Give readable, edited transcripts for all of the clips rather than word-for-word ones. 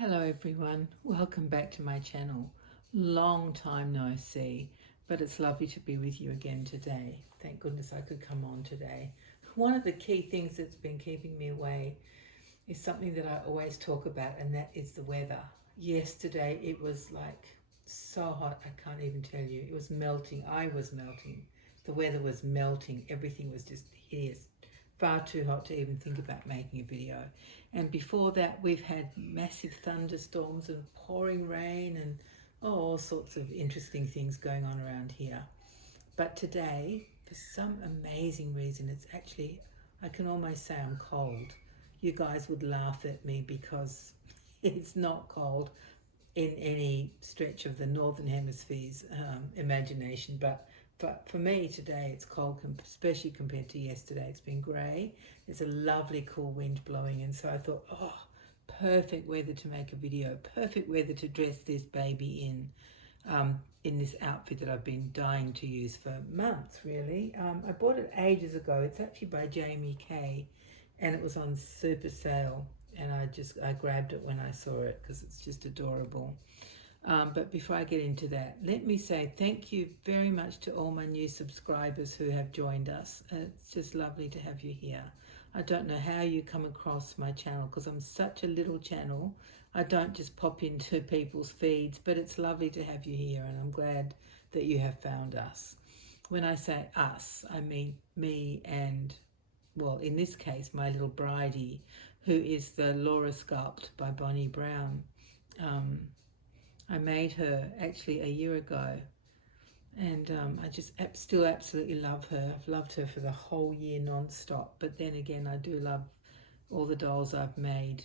Hello everyone, welcome back to my channel. Long time no see, but it's lovely to be with you again today. Thank goodness I could come on today. One of the key things that's been keeping me away is something that I always talk about, and that is the weather. Yesterday it was like so hot, I can't even tell you. It was melting, I was melting. The weather was melting, everything was just hideous. Far too hot to even think about making a video. And before that we've had massive thunderstorms and pouring rain and all sorts of interesting things going on around here. But today, for some amazing reason, it's actually, I can almost say I'm cold. You guys would laugh at me because it's not cold in any stretch of the Northern Hemisphere's imagination, but for me today it's cold, especially compared to yesterday. It's been grey. There's a lovely cool wind blowing, and so I thought, oh, perfect weather to make a video, perfect weather to dress this baby in this outfit that I've been dying to use for months, really. I bought it ages ago. It's actually by Jamie Kay, and it was on super sale, and I grabbed it when I saw it because it's just adorable. But before I get into that, let me say thank you very much to all my new subscribers who have joined us. It's just lovely to have you here. I don't know how you come across my channel because I'm such a little channel. I don't just pop into people's feeds, but it's lovely to have you here, and I'm glad that you have found us. When I say us, I mean me and, well, in this case, my little Bridie, who is the Laura sculpt by Bonnie Brown. I made her actually a year ago, and I just still absolutely love her. I've loved her for the whole year non-stop, but then again I do love all the dolls I've made,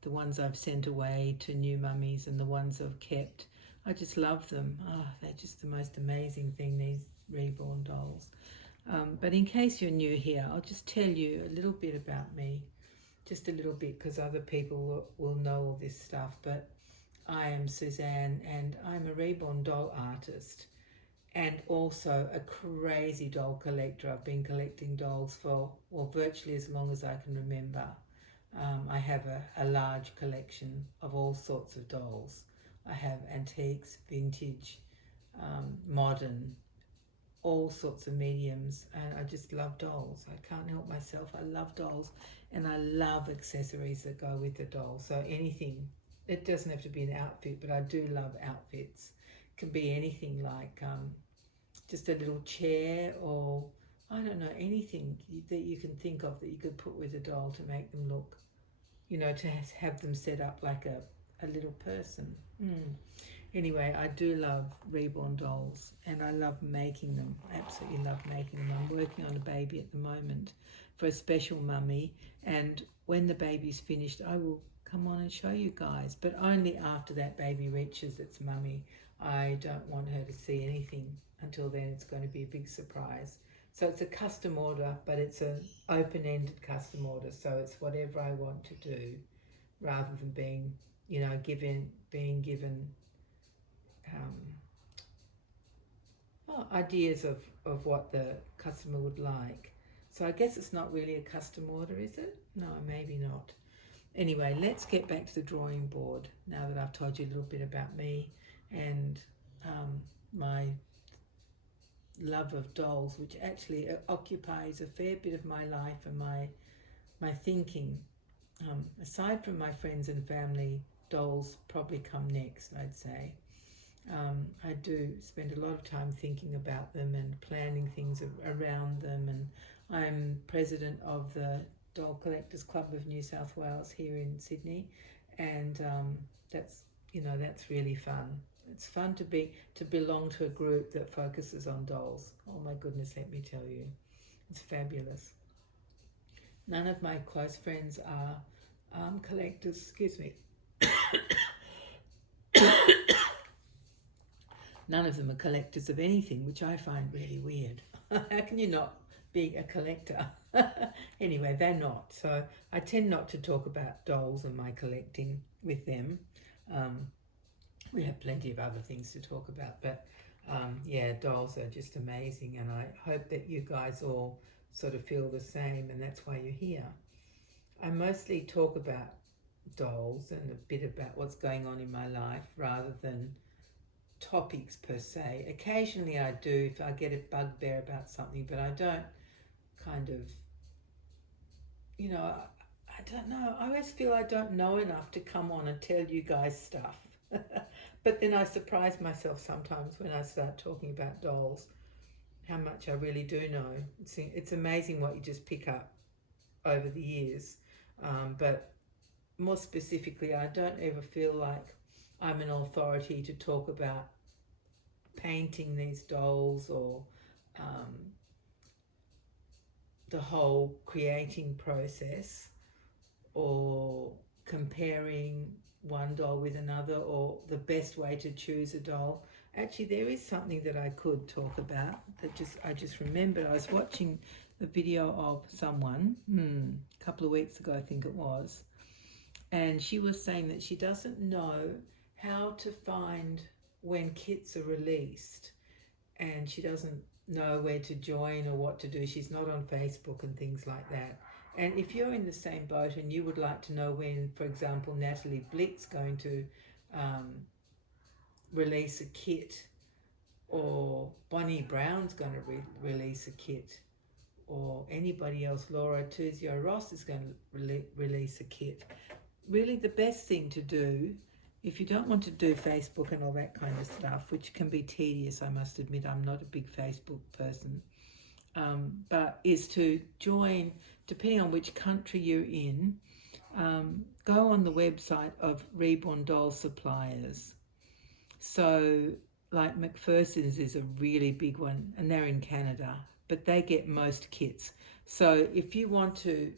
the ones I've sent away to new mummies and the ones I've kept. I just love them. Oh, they're just the most amazing thing, these reborn dolls. But in case you're new here, I'll just tell you a little bit about me, just a little bit, because other people will know all this stuff. But I am Suzanne, and I'm a reborn doll artist and also a crazy doll collector. I've been collecting dolls for, well, virtually as long as I can remember. I have a large collection of all sorts of dolls. I have antiques, vintage, modern, all sorts of mediums, and I just love dolls. I can't help myself. I love dolls, and I love accessories that go with the doll. So anything, it doesn't have to be an outfit, but I do love outfits. It can be anything like just a little chair, or I don't know, anything that you can think of that you could put with a doll to make them look, you know, to have them set up like a little person. Anyway, I do love reborn dolls, and I love making them. Absolutely love making them. I'm working on a baby at the moment for a special mummy, and when the baby's finished I will come on and show you guys, but only after that baby reaches its mummy. I don't want her to see anything until then. It's going to be a big surprise. So it's a custom order, but it's an open-ended custom order, so it's whatever I want to do rather than being, you know, being given ideas of what the customer would like. So I guess it's not really a custom order, is it? No, maybe not. Anyway, let's get back to the drawing board now that I've told you a little bit about me and my love of dolls, which actually occupies a fair bit of my life and my thinking. Aside from my friends and family, dolls probably come next, I'd say. I do spend a lot of time thinking about them and planning things around them, and I'm president of the Doll Collectors Club of New South Wales here in Sydney, and that's really fun. It's fun to belong to a group that focuses on dolls. Oh my goodness, let me tell you, it's fabulous. None of my close friends are collectors. Excuse me. None of them are collectors of anything, which I find really weird. How can you not be a collector? Anyway, they're not. So I tend not to talk about dolls and my collecting with them. We have plenty of other things to talk about, but yeah, dolls are just amazing, and I hope that you guys all sort of feel the same, and that's why you're here. I mostly talk about dolls and a bit about what's going on in my life rather than topics per se. Occasionally I do if I get a bugbear about something, but I don't kind of, you know, I don't know. I always feel I don't know enough to come on and tell you guys stuff. But then I surprise myself sometimes when I start talking about dolls, how much I really do know. It's amazing what you just pick up over the years. But more specifically, I don't ever feel like I'm an authority to talk about painting these dolls or um, the whole creating process or comparing one doll with another or the best way to choose a doll. Actually, there is something that I could talk about that I just remembered. I was watching the video of someone a couple of weeks ago, I think it was, and she was saying that she doesn't know how to find when kits are released, and she doesn't know where to join or what to do. She's not on Facebook and things like that. And if you're in the same boat and you would like to know when, for example, Natalie Blick's going to um, release a kit, or Bonnie Brown's going to release a kit, or anybody else, Laura Tuzio Ross is going to release a kit, really the best thing to do, if you don't want to do Facebook and all that kind of stuff, which can be tedious, I must admit, I'm not a big Facebook person, but is to join, depending on which country you're in, go on the website of Reborn doll suppliers. So like McPherson's is a really big one, and they're in Canada, but they get most kits. So if you want to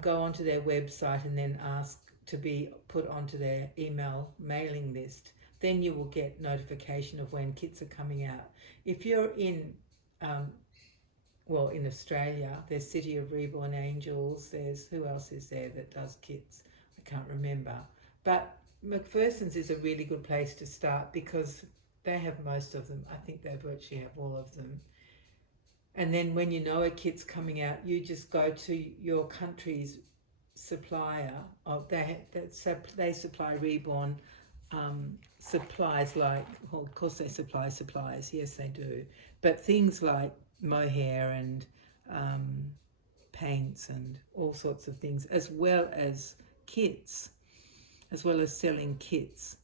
go onto their website and then ask to be put onto their email mailing list, then you will get notification of when kits are coming out. If you're in in Australia, there's City of Reborn Angels, there's, who else is there that does kits? I can't remember. But McPherson's is a really good place to start because they have most of them. I think they virtually have all of them. And then when you know a kit's coming out, you just go to your country's supplier. They supply Reborn supplies like, well, of course they supply supplies, yes they do, but things like mohair and paints and all sorts of things, as well as kits, as well as selling kits.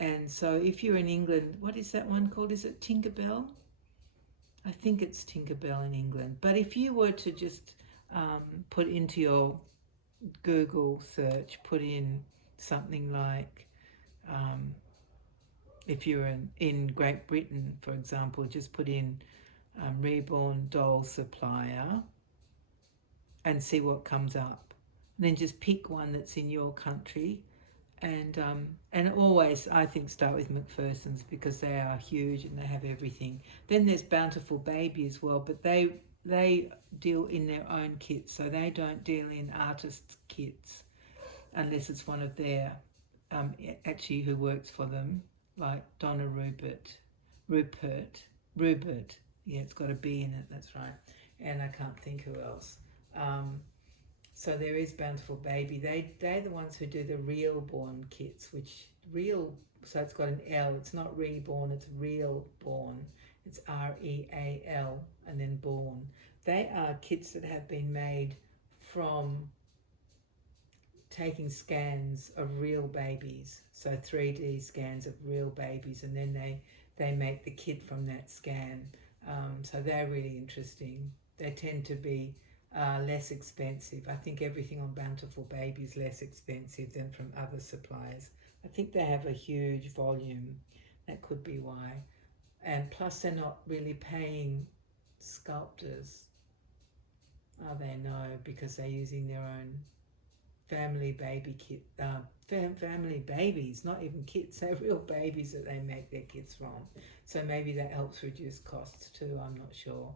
And so if you're in England, what is that one called? Is it Tinkerbell? I think it's Tinkerbell in England. But if you were to just put into your Google search, put in something like, if you're in Great Britain, for example, just put in Reborn doll supplier and see what comes up. And then just pick one that's in your country, and always, I think, start with McPherson's because they are huge and they have everything. Then there's Bountiful Baby as well, but they deal in their own kits, so they don't deal in artists' kits unless it's one of their actually who works for them, like Donna Rupert, yeah, it's got a B in it, that's right, and I can't think who else. So there is Bountiful Baby. They're the ones who do the Real Born kits, so it's got an L. It's not Reborn, it's Real Born. It's REAL and then Born. They are kits that have been made from taking scans of real babies, so 3D scans of real babies, and then they make the kit from that scan. So they're really interesting. They tend to be less expensive. I think everything on Bountiful Baby is less expensive than from other suppliers. I think they have a huge volume. That could be why. And plus they're not really paying sculptors, are they? No, because they're using their own family baby kit, family babies, not even kits, they're real babies that they make their kits from. So maybe that helps reduce costs too, I'm not sure.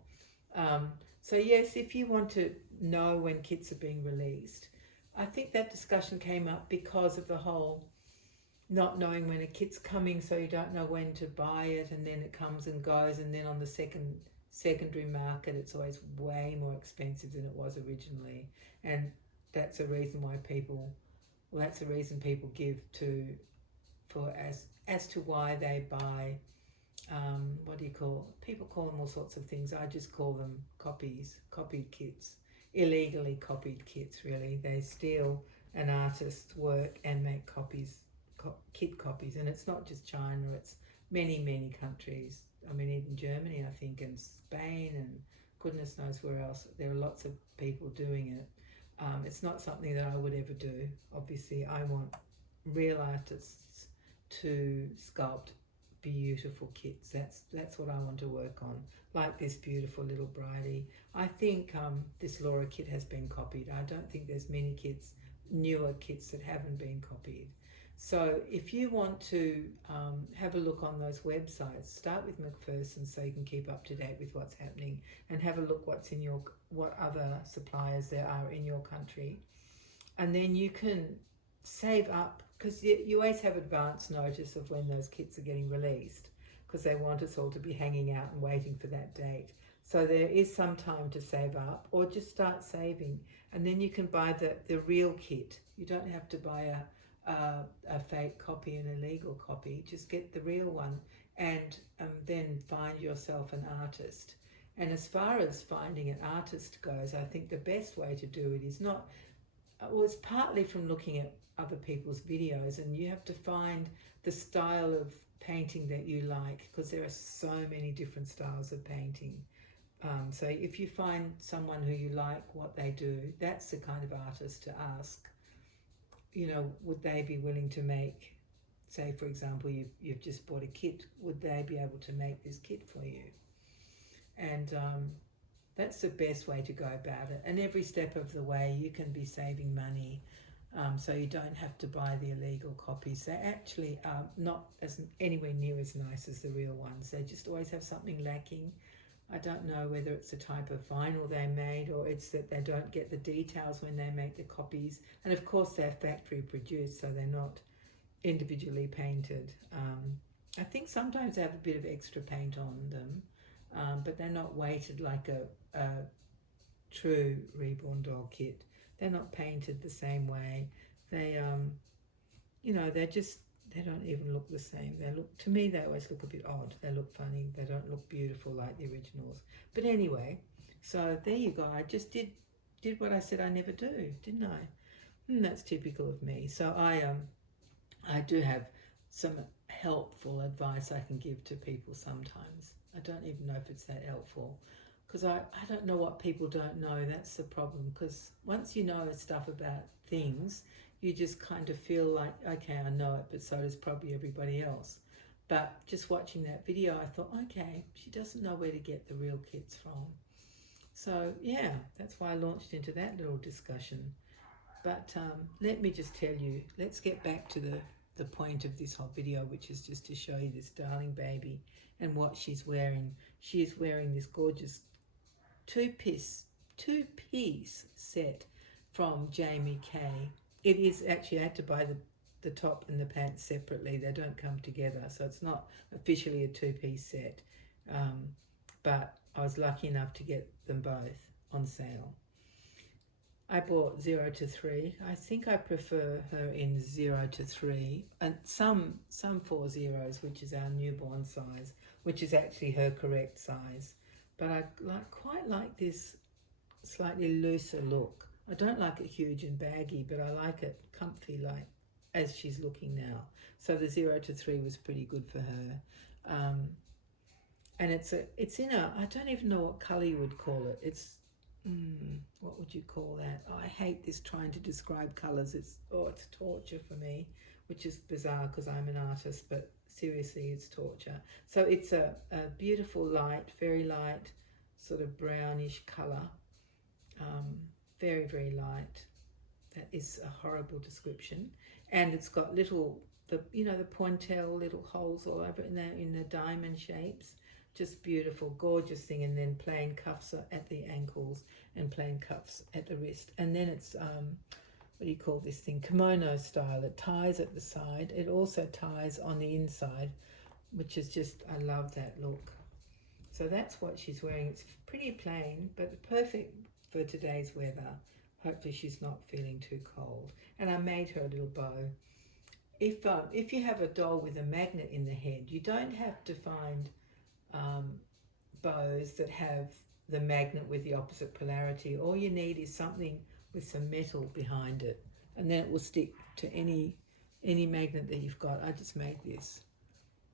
So yes, if you want to know when kits are being released, I think that discussion came up because of the whole not knowing when a kit's coming, so you don't know when to buy it, and then it comes and goes, and then on the secondary market it's always way more expensive than it was originally, and that's a reason why people Well, that's the reason people give to, for as to why they buy, what do you call, people call them all sorts of things. I just call them copied kits, illegally copied kits. Really, they steal an artist's work and make kit copies. And it's not just China, it's many countries. I mean, even Germany, I think, and Spain, and goodness knows where else. There are lots of people doing it. It's not something that I would ever do. Obviously, I want real artists to sculpt beautiful kits. That's what I want to work on, like this beautiful little Bridie. I think this Laura kit has been copied. I don't think there's many kits, newer kits, that haven't been copied. So if you want to have a look on those websites, start with McPherson so you can keep up to date with what's happening, and have a look what other suppliers there are in your country, and then you can save up, because you always have advance notice of when those kits are getting released, because they want us all to be hanging out and waiting for that date. So there is some time to save up, or just start saving, and then you can buy the real kit. You don't have to buy a fake copy, an illegal copy. Just get the real one, and then find yourself an artist. And as far as finding an artist goes, I think the best way to do it is not, well, it's partly from looking at other people's videos, and you have to find the style of painting that you like, because there are so many different styles of painting. So if you find someone who you like what they do, that's the kind of artist to ask. You know, would they be willing to make, say for example, you've just bought a kit, would they be able to make this kit for you? And that's the best way to go about it. And every step of the way you can be saving money, so you don't have to buy the illegal copies. They actually are not anywhere near as nice as the real ones. They just always have something lacking. I don't know whether it's the type of vinyl they made, or it's that they don't get the details when they make the copies. And of course they're factory produced, so they're not individually painted. I think sometimes they have a bit of extra paint on them, but they're not weighted like a true reborn doll kit. They're not painted the same way. They, you know, they don't even look the same. To me, they always look a bit odd. They look funny. They don't look beautiful like the originals. But anyway, so there you go. I just did what I said I never do, didn't I? That's typical of me. So I do have some helpful advice I can give to people sometimes. I don't even know if it's that helpful, because I don't know what people don't know. That's the problem, because once you know stuff about things, you just kind of feel like, okay, I know it, but so does probably everybody else. But just watching that video, I thought, okay, she doesn't know where to get the real kits from. So yeah, that's why I launched into that little discussion. But let me just tell you, let's get back to the point of this whole video, which is just to show you this darling baby and what she's wearing. She is wearing this gorgeous two-piece set from Jamie Kay. It is actually, I had to buy the top and the pants separately. They don't come together, so it's not officially a two-piece set. But I was lucky enough to get them both on sale. I bought 0 to 3. I think I prefer her in 0 to 3, and some 4 zeros, which is our newborn size, which is actually her correct size. But I quite like this slightly looser look. I don't like it huge and baggy, but I like it comfy, like as she's looking now. So the 0 to 3 was pretty good for her. And it's in a, I don't even know what colour you would call it. It's what would you call that? Oh, I hate this trying to describe colours. It's torture for me, which is bizarre because I'm an artist, but seriously, it's torture. So it's a beautiful light, very light, sort of brownish colour. Very light. That is a horrible description. And it's got little, the pointelle little holes all over in the diamond shapes. Just beautiful, gorgeous thing. And then plain cuffs at the ankles and plain cuffs at the wrist. And then it's what do you call this thing? Kimono style. It ties at the side. It also ties on the inside, which is just, I love that look. So that's what she's wearing. It's pretty plain, but perfect for today's weather. Hopefully she's not feeling too cold. And I made her a little bow. If you have a doll with a magnet in the head, you don't have to find bows that have the magnet with the opposite polarity. All you need is something with some metal behind it, and then it will stick to any magnet that you've got. I just made this.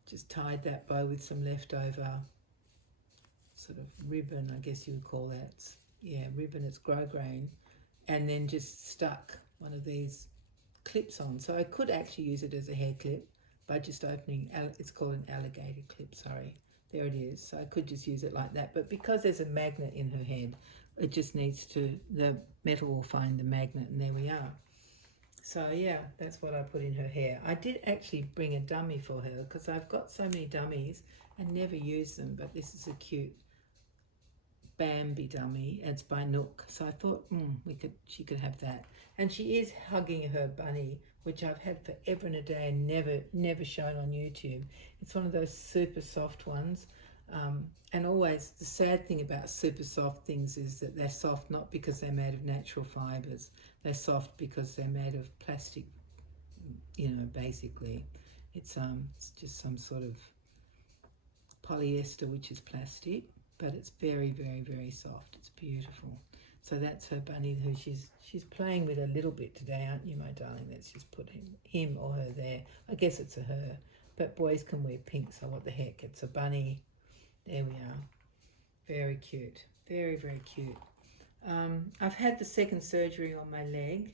Just tied that bow with some leftover sort of ribbon, I guess you would call that. Yeah, ribbon, it's grosgrain. And then just stuck one of these clips on. So I could actually use it as a hair clip by just opening, it's called an alligator clip, sorry. There it is. So I could just use it like that. But because there's a magnet in her head, it just needs to, the metal will find the magnet, and there we are. So yeah, that's what I put in her hair. I did actually bring a dummy for her because I've got so many dummies and never use them, but this is a cute Bambi dummy. It's by Nook. So I thought she could have that. And she is hugging her bunny, which I've had forever and a day and never shown on YouTube. It's one of those super soft ones. And always the sad thing about super soft things is that they're soft not because they're made of natural fibers. They're soft because they're made of plastic, you know, basically. It's just some sort of polyester, which is plastic, but it's very, very, very soft. It's beautiful. So that's her bunny who she's playing with a little bit today, aren't you, my darling? Let's just put him or her there. I guess it's a her, but boys can wear pink, so what the heck? It's a bunny. There we are. Very cute. Very, very cute. I've had the second surgery on my leg.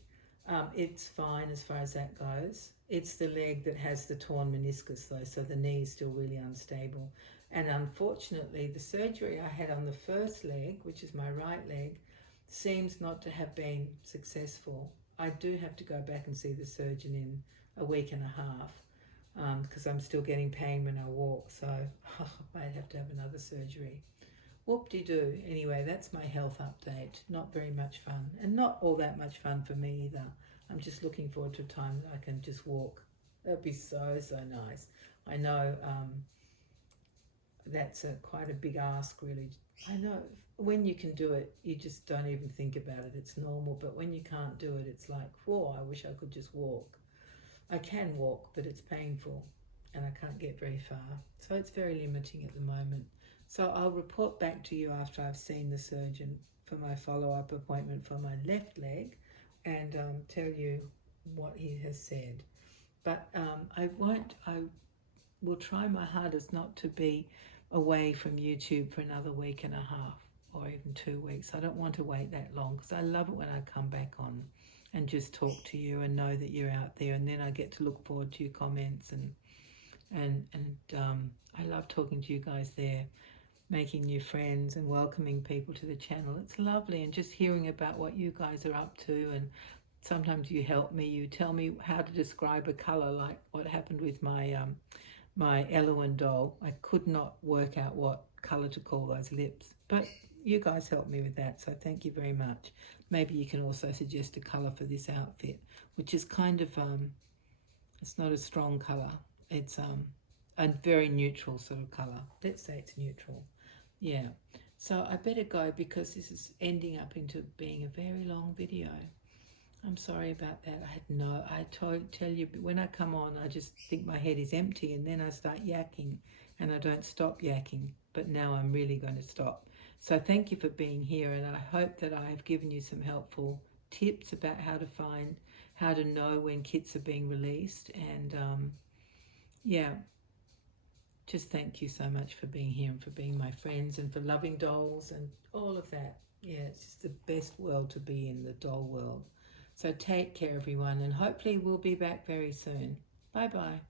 It's fine as far as that goes. It's the leg that has the torn meniscus though, so the knee is still really unstable. And unfortunately, the surgery I had on the first leg, which is my right leg, seems not to have been successful. I do have to go back and see the surgeon in a week and a half because I'm still getting pain when I walk, so I might have to have another surgery. Whoop-de-doo. Anyway, that's my health update. Not very much fun, and not all that much fun for me either. I'm just looking forward to a time that I can just walk. That'd be so, so nice. I know that's quite a big ask, really. I know when you can do it, you just don't even think about it. It's normal, but when you can't do it, it's like, whoa, I wish I could just walk. I can walk, but it's painful, and I can't get very far. So it's very limiting at the moment. So I'll report back to you after I've seen the surgeon for my follow-up appointment for my left leg and tell you what he has said. But I will try my hardest not to be away from YouTube for another week and a half or even 2 weeks. I don't want to wait that long because I love it when I come back on and just talk to you and know that you're out there, and then I get to look forward to your comments and I love talking to you guys there, making new friends and welcoming people to the channel. It's lovely, and just hearing about what you guys are up to, and sometimes you help me, you tell me how to describe a color, like what happened with my my Elowen doll. I could not work out what color to call those lips, but you guys helped me with that, so thank you very much. Maybe you can also suggest a color for this outfit, which is kind of it's not a strong color. It's a very neutral sort of color. Let's say it's neutral. Yeah. So I better go because this is ending up into being a very long video. I'm sorry about that. I tell you, when I come on, I just think my head is empty, and then I start yakking and I don't stop yakking. But now I'm really going to stop. So thank you for being here, and I hope that I have given you some helpful tips about how to know when kits are being released. And yeah, just thank you so much for being here and for being my friends and for loving dolls and all of that. Yeah, it's just the best world to be in, the doll world. So take care, everyone, and hopefully we'll be back very soon. Bye-bye.